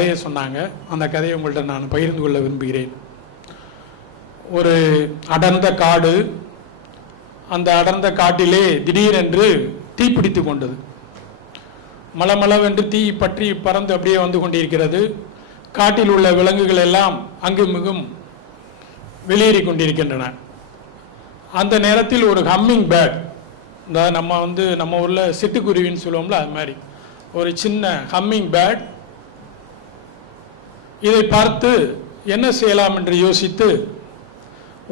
கதையை சொன்னாங்க. அந்த கதையை உங்கள்கிட்ட நான் பகிர்ந்து கொள்ள விரும்புகிறேன். ஒரு அடர்ந்த காடு, அந்த அடர்ந்த காட்டிலே திடீரென்று தீப்பிடித்து கொண்டது. மளமளவென்று தீ பற்றி பறந்து அப்படியே வந்து கொண்டிருக்கிறது. காட்டில் உள்ள விலங்குகள் எல்லாம் அங்கும் இங்கும் வெளியேறி கொண்டிருக்கின்றன. அந்த நேரத்தில் ஒரு ஹம்மிங் பேர்ட், இந்த நம்ம ஊரில் சிட்டுக்குருவின்னு சொல்லுவோம்ல, அது மாதிரி ஒரு சின்ன ஹம்மிங் பேர்ட் இதை பார்த்து என்ன செய்யலாம் என்று யோசித்து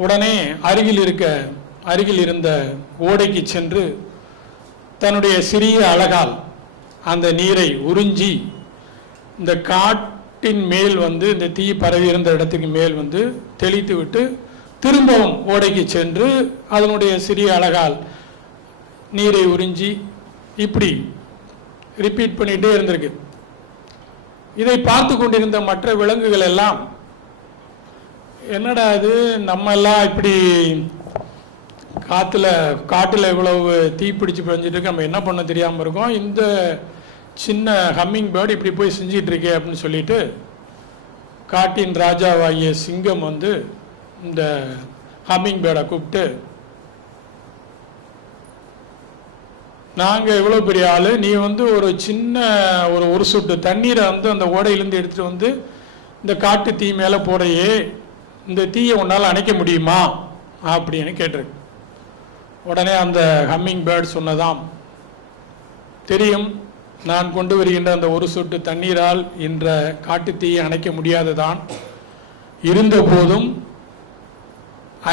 உடனே அருகில் இருந்த ஓடைக்கு சென்று தன்னுடைய சிறிய அலகால் அந்த நீரை உறிஞ்சி இந்த காட்டின் மேல் இந்த தீ பரவி இருந்த இடத்துக்கு மேல் தெளித்து விட்டு திரும்பவும் ஓடைக்கு சென்று அதனுடைய சிறிய அலகால் நீரை உறிஞ்சி இப்படி ரிப்பீட் பண்ணிகிட்டே இருந்திருக்கு. இதை பார்த்து கொண்டிருந்த மற்ற விலங்குகள் எல்லாம், என்னடா இது, நம்ம எல்லாம் இப்படி காட்டில் இவ்வளவு தீப்பிடிச்சு பிடிஞ்சிட்டு இருக்கு, நம்ம என்ன பண்ண தெரியாமல் இருக்கோம், இந்த சின்ன ஹம்மிங் பேர்டு இப்படி போய் செஞ்சிட்டு இருக்கே அப்படின்னு சொல்லிட்டு காட்டின் ராஜாவாகிய சிங்கம் இந்த ஹம்மிங் பேர்டை கூப்பிட்டு, நாங்கள் இவ்வளோ பெரிய ஆள், நீ ஒரு சின்ன ஒரு சொட்டு தண்ணீரை அந்த ஓடையிலேருந்து எடுத்துகிட்டு இந்த காட்டு தீ மேலே போடையே, இந்த தீயை உன்னால் அணைக்க முடியுமா அப்படின்னு கேட்டிருக்கு. உடனே அந்த ஹம்மிங் பேர்ட் சொன்னதாம், தெரியும், நான் கொண்டு வருகின்ற அந்த ஒரு சொட்டு தண்ணீரால் என்ற காட்டு தீயை அணைக்க முடியாதுதான், இருந்த போதும்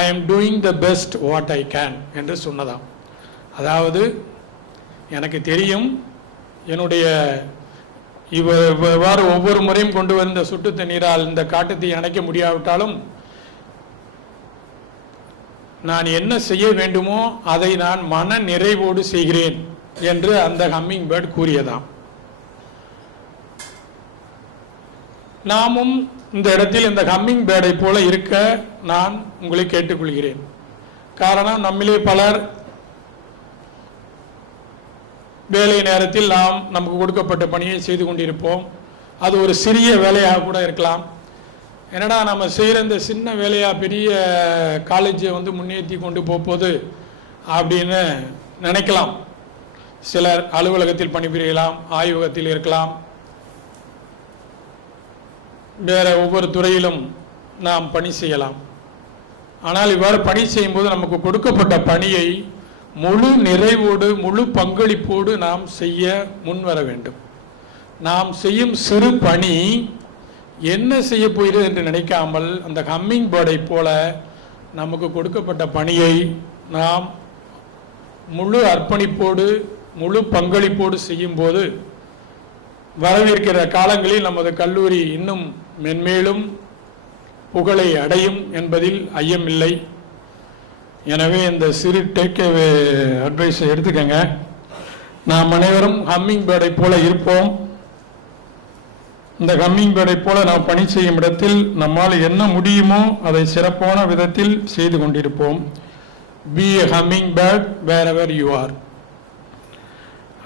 I am doing the best what I can என்று சொன்னதாம். அதாவது, எனக்கு தெரியும், என்னுடைய இவ்வாறு ஒவ்வொரு முறையும் கொண்டு வந்த சுட்டு தண்ணீரால் இந்த காட்டுத்தீ அணைக்க முடியாவிட்டாலும் நான் என்ன செய்ய வேண்டுமோ அதை நான் மன நிறைவோடு செய்கிறேன் என்று அந்த ஹம்மிங் பேர்ட் கூறியதாம். நாமும் இந்த இடத்தில் இந்த ஹம்மிங் பேர்டை போல இருக்க நான் உங்களை கேட்டுக்கொள்கிறேன். காரணம், நம்மிலே பலர் வேலை நேரத்தில் நமக்கு கொடுக்கப்பட்ட பணியை செய்து கொண்டிருப்போம். அது ஒரு சிறிய வேலையாக கூட இருக்கலாம். என்னடா நம்ம செய்கிற இந்த சின்ன வேலையாக பெரிய காலேஜை முன்னேற்றி கொண்டு போகுது அப்படின்னு நினைக்கலாம். சிலர் அலுவலகத்தில் பணிபுரியலாம், ஆய்வகத்தில் இருக்கலாம், வேற ஒவ்வொரு துறையிலும் நாம் பணி செய்யலாம். ஆனால் இவ்வாறு பணி செய்யும்போது நமக்கு கொடுக்கப்பட்ட பணியை முழு நிறைவோடு முழு பங்களிப்போடு நாம் செய்ய முன்வர வேண்டும். நாம் செய்யும் சிறு பணி என்ன செய்ய போகிறது என்று நினைக்காமல் அந்த ஹம்மிங் பேர்டை போல நமக்கு கொடுக்கப்பட்ட பணியை நாம் முழு அர்ப்பணிப்போடு முழு பங்களிப்போடு செய்யும்போது வரவிருக்கிற காலங்களில் நமது கல்லூரி இன்னும் மென்மேலும் புகழை அடையும் என்பதில் ஐயமில்லை. எனவே இந்த சிறு டேக்அவே அட்வைஸை எடுத்துக்கங்க. நாம் அனைவரும் ஹம்மிங் பேர்டை போல இருப்போம். இந்த ஹம்மிங் பேர்டை போல நாம் பணி செய்யும் இடத்தில் நம்மால் என்ன முடியுமோ அதை சிறப்பான விதத்தில் செய்து கொண்டிருப்போம். Be a hummingbird wherever you are.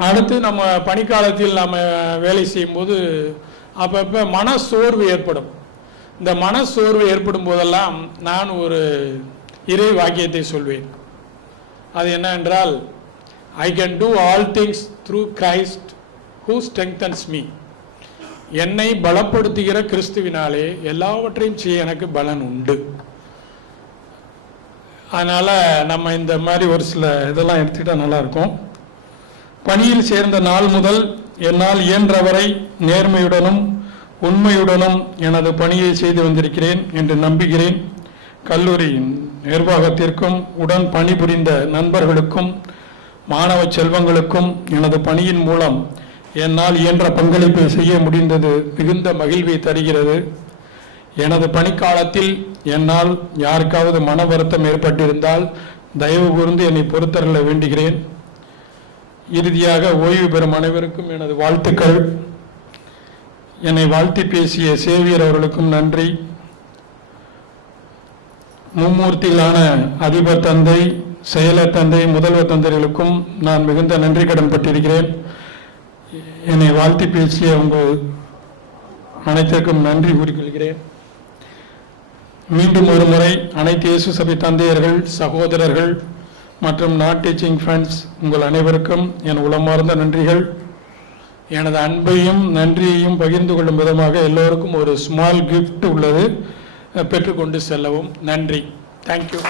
அடுத்து, நம்ம பணிக்காலத்தில் நம்ம வேலை செய்யும்போது அப்பப்போ மனசோர்வு ஏற்படும். இந்த மனசோர்வு ஏற்படும் போதெல்லாம் நான் ஒரு இறை வாக்கியத்தை சொல்வேன். அது என்ன என்றால், I can do all things through Christ who strengthens me. என்னை பலப்படுத்துகிற கிறிஸ்துவினாலே எல்லாவற்றையும் செய்ய எனக்கு பலன் உண்டு. அதனால் நம்ம இந்த மாதிரி ஒரு சில இதெல்லாம் எடுத்துக்கிட்டால் நல்லாயிருக்கும். பணியில் சேர்ந்த நாள் முதல் என்னால் இயன்றவரை நேர்மையுடனும் உண்மையுடனும் எனது பணியை செய்து வந்திருக்கிறேன் என்று நம்புகிறேன். கல்லூரியின் நிர்வாகத்திற்கும் உடன் பணிபுரிந்த நண்பர்களுக்கும் மாணவ செல்வங்களுக்கும் எனது பணியின் மூலம் என்னால் இயன்ற பங்களிப்பை செய்ய முடிந்தது மிகுந்த மகிழ்வை தருகிறது. எனது பணிக்காலத்தில் என்னால் யாருக்காவது மன வருத்தம் ஏற்பட்டிருந்தால் தயவு கூர்ந்து என்னை பொறுத்தருள வேண்டுகிறேன். இறுதியாக, ஓய்வு பெறும் அனைவருக்கும் எனது வாழ்த்துக்கள். என்னை வாழ்த்தி பேசிய சேவியர் அவர்களுக்கும் நன்றி. மும்மூர்த்திகளான அதிபர் தந்தை, செயலர் தந்தை, முதல்வர் தந்தைகளுக்கும் நான் மிகுந்த நன்றி கடன் பட்டிருக்கிறேன். என்னை வாழ்த்தி பேசிய உங்கள் அனைத்திற்கும் நன்றி கூறிக்கொள்கிறேன். மீண்டும் ஒரு முறை அனைத்து இயேசு சபை தந்தையர்கள், சகோதரர்கள் மற்றும் நாட் டீச்சிங் ஃப்ரெண்ட்ஸ் உங்கள் அனைவருக்கும் என் உளமார்ந்த நன்றிகள். எனது அன்பையும் நன்றியையும் பகிர்ந்து கொள்ளும் விதமாக எல்லோருக்கும் ஒரு ஸ்மால் கிஃப்ட் உள்ளது, பெற்றுக்கொண்டு செல்லவும். நன்றி. தேங்க்யூ.